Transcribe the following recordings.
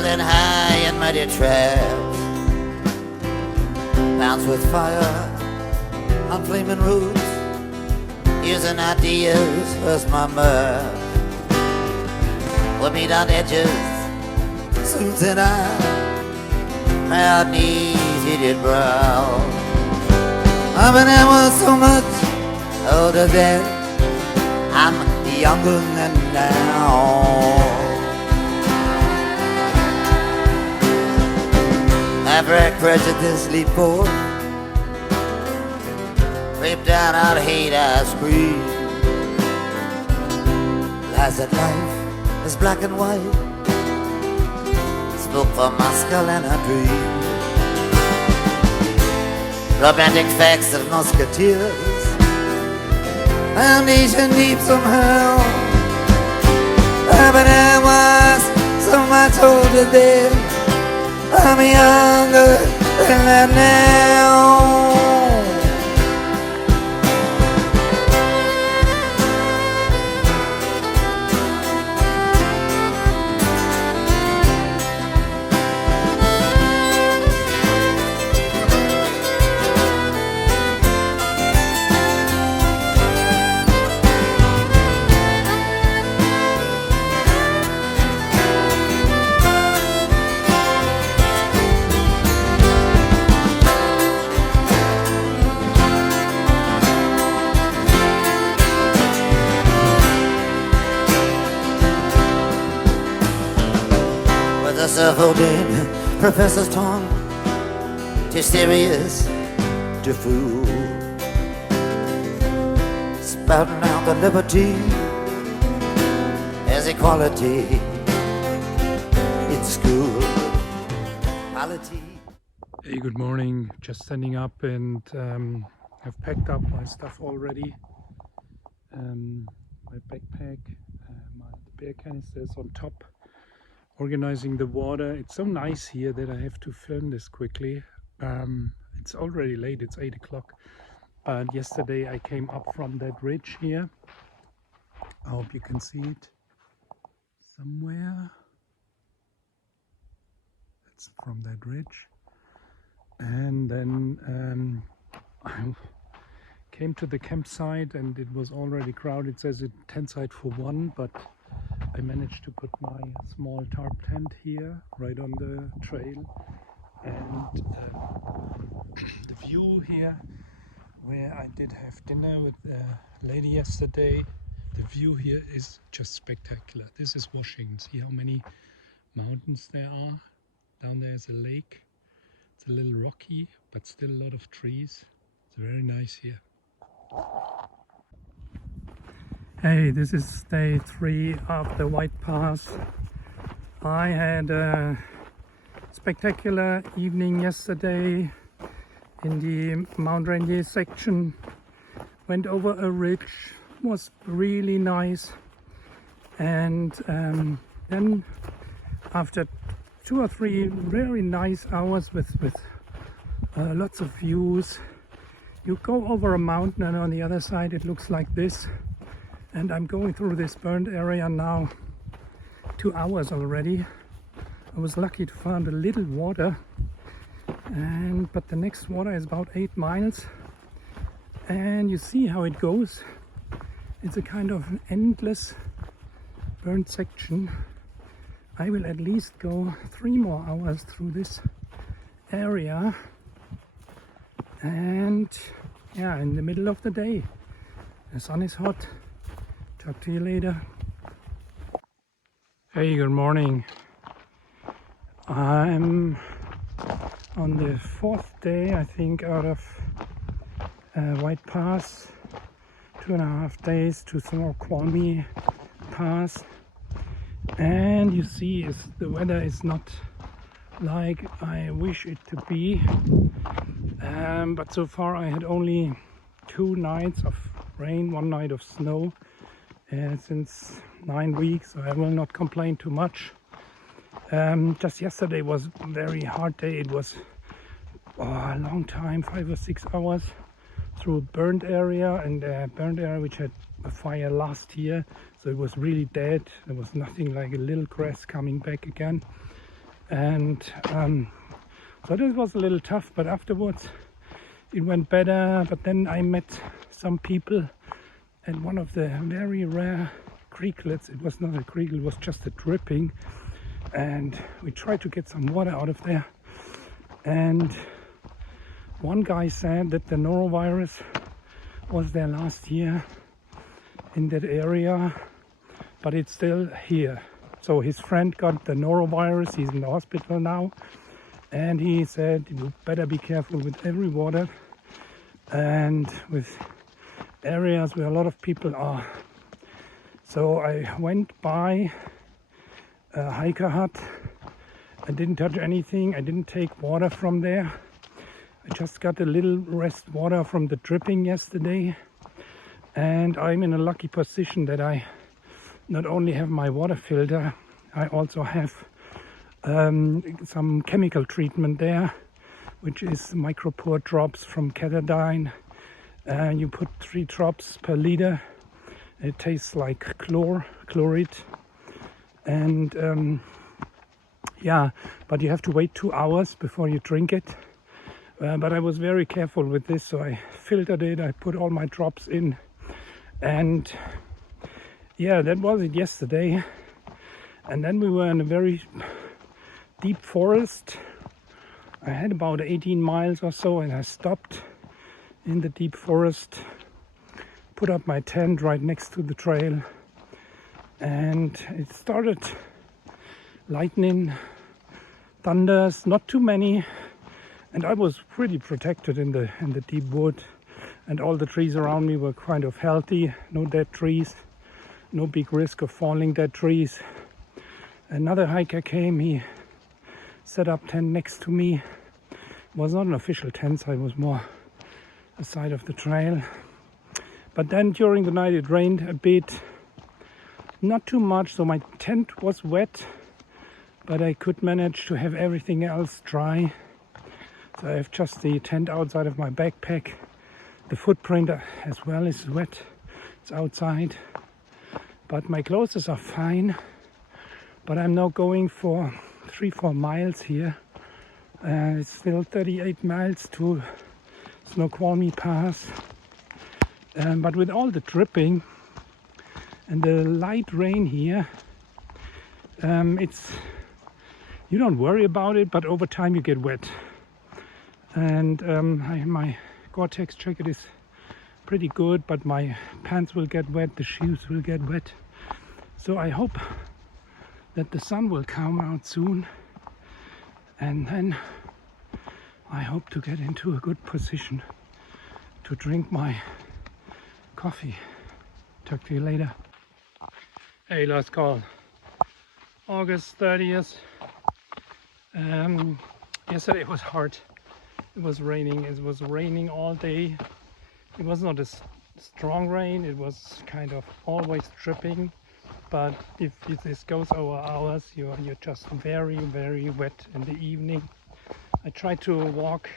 Rolling high in muddy traps, bounce with fire on flaming roofs, using ideas as my mirth. We'll meet on edges, suits and I, proud knees, heated brow. But I was so much older then, I'm younger than now. After prejudice leap forth, creep down out of hate I scream. Lies that life is black and white, spoke for my skull and a dream. Romantic facts of musketeers, foundation deep somehow. But I was so much older then, I'm younger than that now. The self-ordained professor's tongue, too serious to fool, spouting out the liberty as equality in school. Quality. Hey, good morning. Just standing up and I've packed up my stuff already. My backpack, my beer canisters on top. Organizing the water. It's so nice here that I have to film this quickly. It's already late, it's 8 o'clock. But yesterday I came up from that ridge here. I hope you can see it somewhere. It's from that ridge. And then I came to the campsite and it was already crowded. It says it's tent site for one, but I managed to put my small tarp tent here, right on the trail, and the view here, where I did have dinner with a lady yesterday, the view here is just spectacular. This is Washington. See how many mountains there are? Down there is a lake. It's a little rocky, but still a lot of trees. It's very nice here. Hey, this is day 3 of the White Pass. I had a spectacular evening yesterday in the Mt Rainier section. Went over a ridge, was really nice. And then after 2 or 3 very nice hours with lots of views, you go over a mountain and on the other side it looks like this. And I'm going through this burned area now 2 hours already. I was lucky to find a little water, but the next water is about 8 miles. And you see how it goes. It's a kind of an endless burned section. I will at least go 3 more hours through this area. And yeah, in the middle of the day. The sun is hot. Talk to you later. Hey, good morning. I'm on the 4th day, I think, out of White Pass. 2.5 days to Snowqualmie Pass. And you see, the weather is not like I wish it to be. But so far I had only 2 nights of rain, 1 night of snow. Since 9 weeks, so I will not complain too much. Just yesterday was a very hard day. It was a long time, 5 or 6 hours through a burnt area, and a burnt area which had a fire last year, so it was really dead. There was nothing like a little grass coming back again. And so this was a little tough, but afterwards it went better. But then I met some people at one of the very rare creeklets. It was not a creek, it was just a dripping, and we tried to get some water out of there. And one guy said that the norovirus was there last year in that area, but it's still here. So his friend got the norovirus, he's in the hospital now, and he said you better be careful with every water and with areas where a lot of people are. So I went by a hiker hut. I didn't touch anything, I didn't take water from there. I just got a little rest water from the dripping yesterday, and I'm in a lucky position that I not only have my water filter, I also have some chemical treatment there, which is micropore drops from Catadine. You put 3 drops per liter. It tastes like chloride, and yeah, but you have to wait 2 hours before you drink it. But I was very careful with this, so I filtered it, I put all my drops in, and yeah, that was it yesterday. And then we were in a very deep forest. I had about 18 miles or so, and I stopped in the deep forest, put up my tent right next to the trail, and it started lightning, thunders, not too many, and I was pretty protected in the deep wood, and all the trees around me were kind of healthy, no dead trees, no big risk of falling dead trees. Another hiker came, he set up tent next to me. It was not an official tent, so it was more the side of the trail. But then during the night it rained a bit, not too much, so my tent was wet, but I could manage to have everything else dry. So I have just the tent outside of my backpack. The footprint as well is wet, it's outside. But my clothes are fine. But I'm now going for 3-4 miles here. It's still 38 miles to Snowqualmie Pass. But with all the dripping and the light rain here, you don't worry about it, but over time you get wet. And my Gore-Tex jacket is pretty good, but my pants will get wet, the shoes will get wet. So I hope that the sun will come out soon, and then I hope to get into a good position to drink my coffee. Talk to you later. Hey, last call. August 30th. Yesterday was hard. It was raining. It was raining all day. It was not a strong rain. It was kind of always dripping. But if this goes over hours, you're just very, very wet in the evening. I tried to walk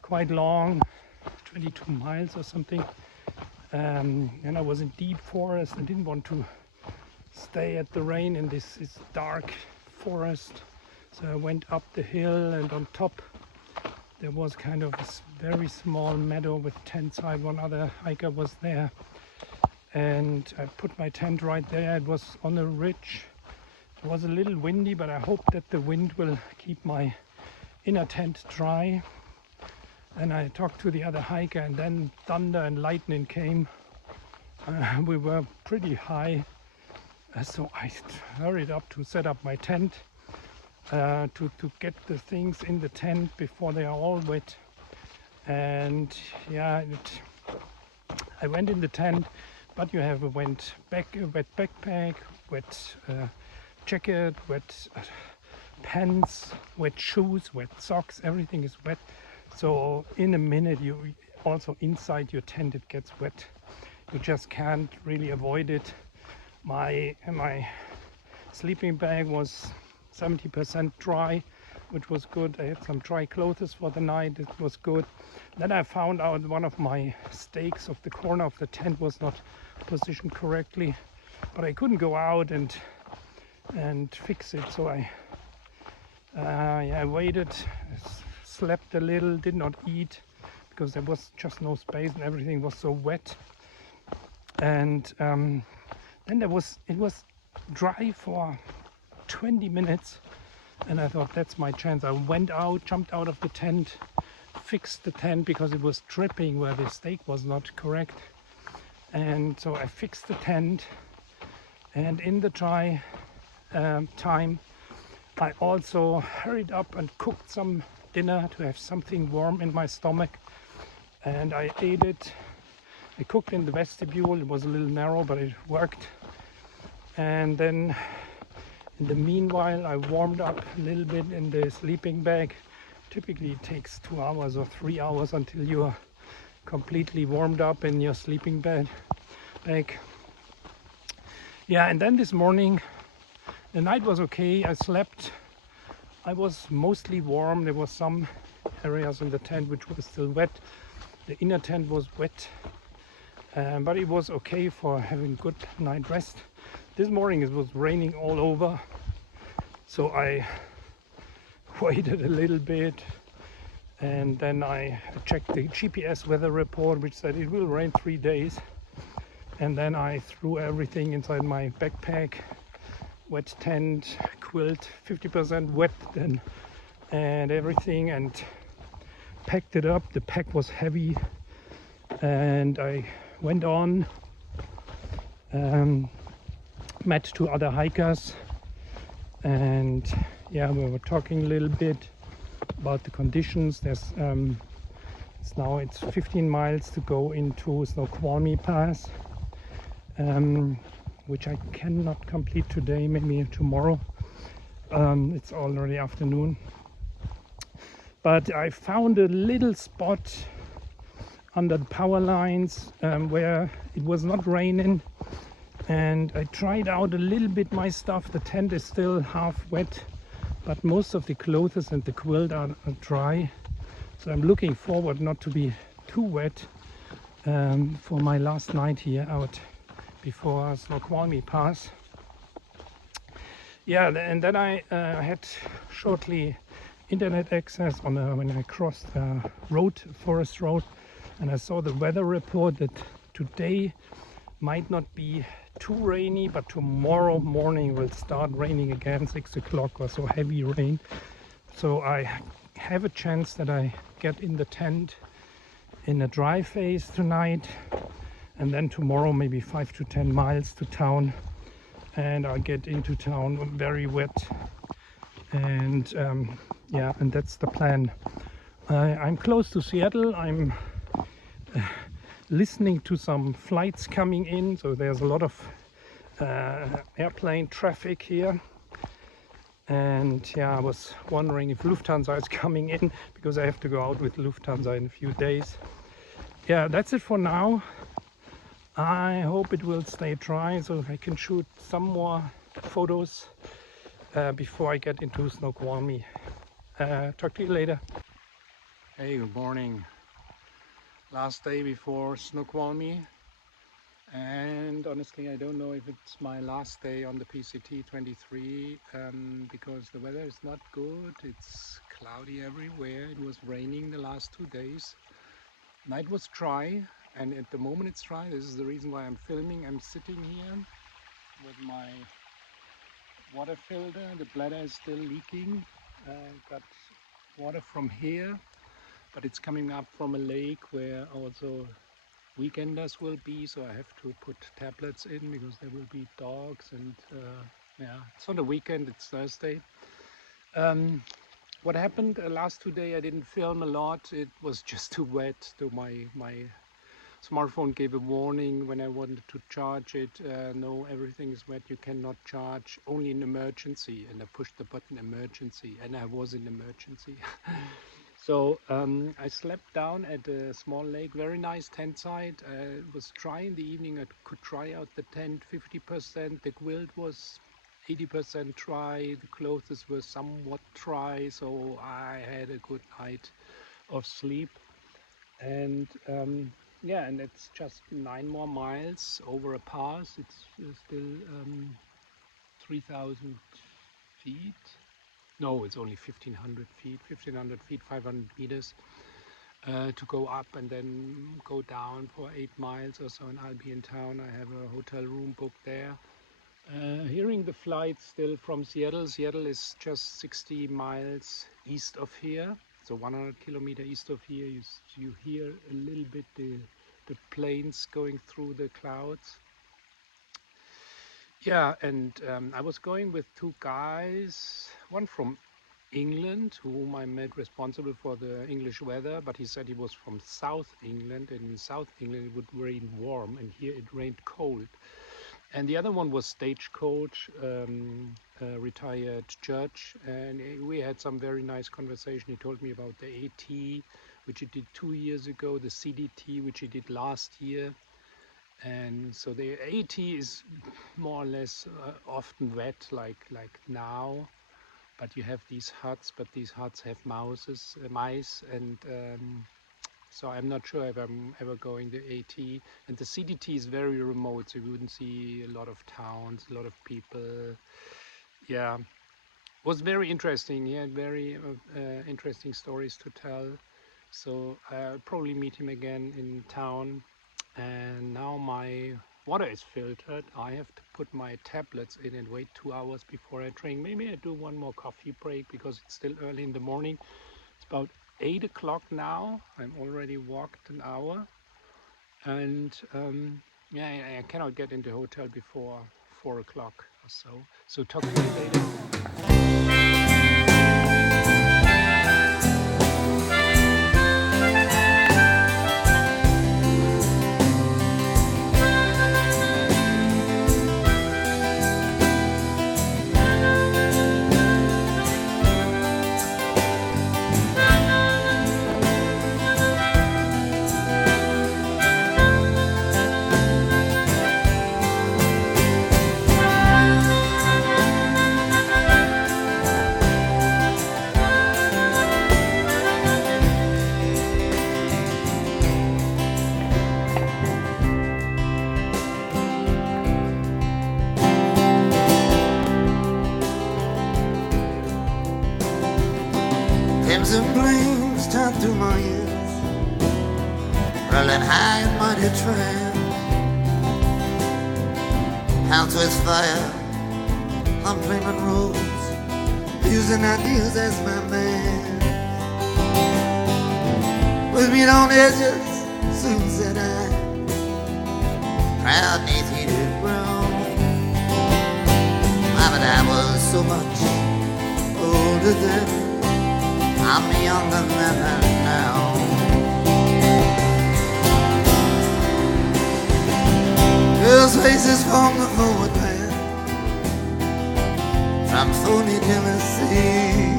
quite long, 22 miles or something. And I was in deep forest. I didn't want to stay at the rain in this dark forest. So I went up the hill, and on top there was kind of a very small meadow with tents. One other hiker was there, and I put my tent right there. It was on a ridge. It was a little windy, but I hope that the wind will keep my inner tent dry. And I talked to the other hiker, and then thunder and lightning came. We were pretty high, so I hurried up to set up my tent, to get the things in the tent before they are all wet. And yeah, I went in the tent, but you have a wet backpack, wet jacket, wet pants, wet shoes, wet socks, everything is wet. So in a minute, you also inside your tent it gets wet. You just can't really avoid it. My sleeping bag was 70% dry, which was good. I had some dry clothes for the night, it was good. Then I found out one of my stakes of the corner of the tent was not positioned correctly, but I couldn't go out and fix it, so I Yeah, I waited, slept a little, did not eat because there was just no space and everything was so wet. And then it was dry for 20 minutes, and I thought that's my chance. I went out, jumped out of the tent, fixed the tent because it was dripping where the stake was not correct. And so I fixed the tent, and in the dry time I also hurried up and cooked some dinner to have something warm in my stomach, and I ate it. I cooked in the vestibule. It was a little narrow, but it worked. And then in the meanwhile I warmed up a little bit in the sleeping bag. Typically it takes 2 hours or 3 hours until you are completely warmed up in your sleeping bag. Yeah, and then this morning the night was okay. I slept. I was mostly warm. There was some areas in the tent which were still wet. The inner tent was wet, but it was okay for having good night rest. This morning it was raining all over, so I waited a little bit, and then I checked the GPS weather report, which said it will rain 3 days. And then I threw everything inside my backpack, wet tent, quilt, 50% wet then, and everything, and packed it up. The pack was heavy, and I went on, met 2 other hikers, and yeah, we were talking a little bit about the conditions. There's it's 15 miles to go into Snowqualmie Pass, which I cannot complete today, maybe tomorrow. It's already afternoon, but I found a little spot under the power lines where it was not raining, and I tried out a little bit my stuff. The tent is still half wet, but most of the clothes and the quilt are dry, so I'm looking forward not to be too wet for my last night here out before Snowqualmie Pass. Yeah, and then I had shortly internet access on when I crossed a road, forest road, and I saw the weather report that today might not be too rainy, but tomorrow morning will start raining again, 6 o'clock or so, heavy rain. So I have a chance that I get in the tent in a dry phase tonight, and then tomorrow maybe 5 to 10 miles to town, and I'll get into town very wet. And yeah, and that's the plan. I'm close to Seattle. I'm listening to some flights coming in, so there's a lot of airplane traffic here. And yeah, I was wondering if Lufthansa is coming in, because I have to go out with Lufthansa in a few days. Yeah, that's it for now. I hope it will stay dry so I can shoot some more photos before I get into Snowqualmie. Talk to you later. Hey, good morning. Last day before Snowqualmie, and honestly I don't know if it's my last day on the PCT 23 because the weather is not good. It's cloudy everywhere. It was raining the last 2 days. Night was dry, and at the moment it's dry. This is the reason why I'm filming. I'm sitting here with my water filter. The bladder is still leaking. Got water from here, but it's coming up from a lake where also weekenders will be, so I have to put tablets in because there will be dogs, and yeah, it's not a weekend, it's Thursday. What happened last 2 days, I didn't film a lot. It was just too wet. So my smartphone gave a warning when I wanted to charge it. No, everything is wet, you cannot charge, only in emergency. And I pushed the button emergency, and I was in emergency. So I slept down at a small lake, very nice tent site. It was dry in the evening. I could try out the tent 50%. The quilt was 80% dry. The clothes were somewhat dry, so I had a good night of sleep. And yeah, and it's just 9 more miles over a pass. It's still 3,000 feet. snow. It's only 1500 feet, 500 meters to go up and then go down for 8 miles or so, and I'll be in town. I have a hotel room booked there. Hearing the flight still from Seattle. Seattle is just 60 miles east of here, so 100 kilometers east of here. You hear a little bit the planes going through the clouds. Yeah, and I was going with 2 guys, one from England, whom I met responsible for the English weather, but he said he was from South England, and in South England it would rain warm, and here it rained cold. And the other one was Stagecoach, a retired judge, and we had some very nice conversation. He told me about the AT, which he did 2 years ago, the CDT, which he did last year. And so the AT is more or less often wet, like now, but you have these huts, but these huts have mice, and so I'm not sure if I'm ever going the AT. And the CDT is very remote, so you wouldn't see a lot of towns, a lot of people. Yeah, it was very interesting. He had very interesting stories to tell. So I'll probably meet him again in town. And now my water is filtered. I have to put my tablets in and wait 2 hours before I drink. Maybe I do one more coffee break because it's still early in the morning. It's about 8 o'clock now. I'm already walked an hour, and yeah, I cannot get in the hotel before 4 o'clock or so. So talk to you later. Crimson flames turn through my ears, rolling high in mighty tram. Hounds with fire on flaming roads, using ideas as my man. With meat on edges, soon said I, proud neath heated ground. But I was so much older then, I'm younger than her now. Girls' faces from the forward path, from phony Tennessee,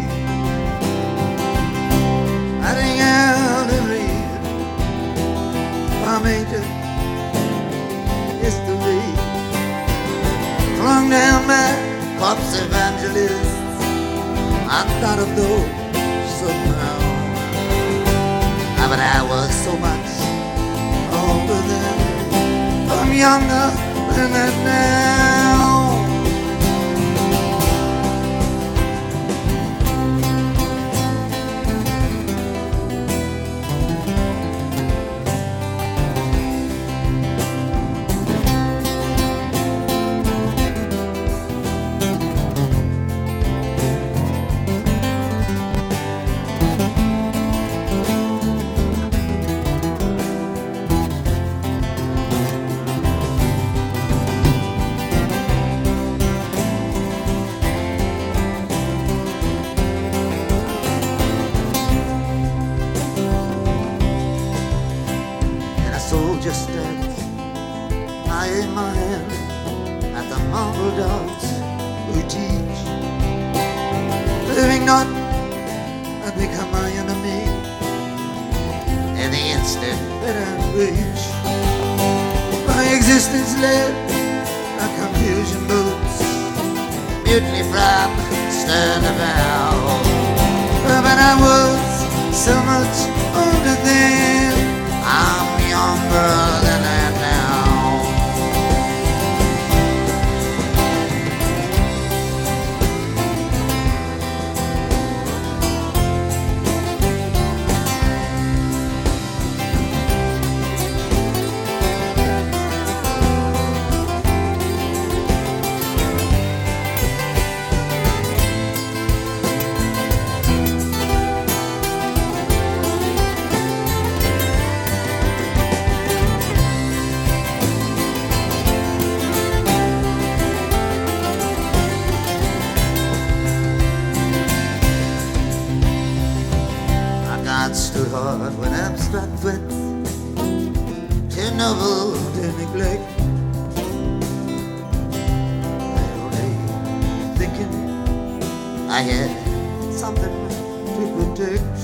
hiding out in real from ancient history, flung down by corpse evangelists. I thought of those somehow, but I was so much older then, I'm younger than that now. Just stands high in my hand at the mongrel dogs who teach, living not and become my enemy in the instant that I reach. My existence led a confusion boots, mutiny from stern about. But I was so much older then, I'm younger than that now. heart's too hard when I'm struck with too noble to neglect. Only thinking I had something to protect.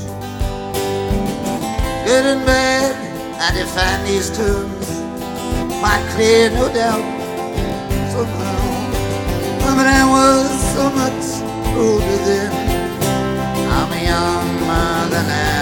Good and bad, I define these terms quite clear, no doubt. Somehow, but I was so much older then. I'm a young mother now.